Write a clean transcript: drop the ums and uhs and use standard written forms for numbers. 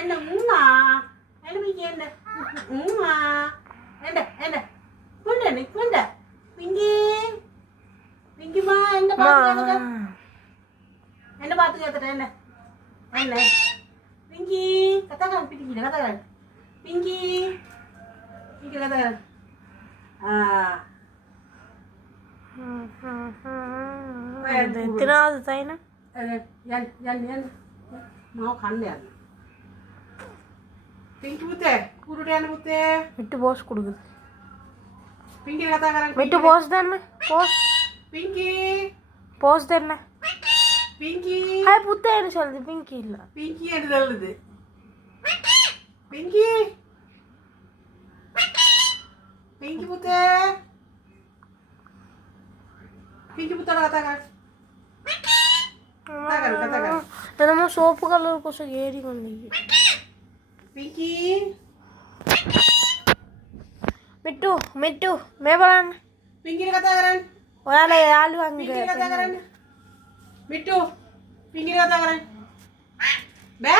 என்ன என்ன பிங்கி என்ன என்ன குண்ட பிங்கி பிங்கிமா என்ன பாத்து என்ன பாத்து கேத்துட்ட என்ன என்ன பிங்கி கத்தாக்கான் பிங்கி கத்தாக்கான் பிங்கி பிங்கி கத்தாக்கான் எத்தனாவது தைனா mau kandel pinky putih kurudian putih itu bos kudu pinky kata sekarang itu bos dan bos bos dan pinky hai putih ini soalnya pinky lah pinky yang di dalam itu pinky putih katakan katakan nama soap color ko sa geri kondi pinky mittu me balan pinky katakan oyala yalu ange pinky katakan mittu pinky katakan be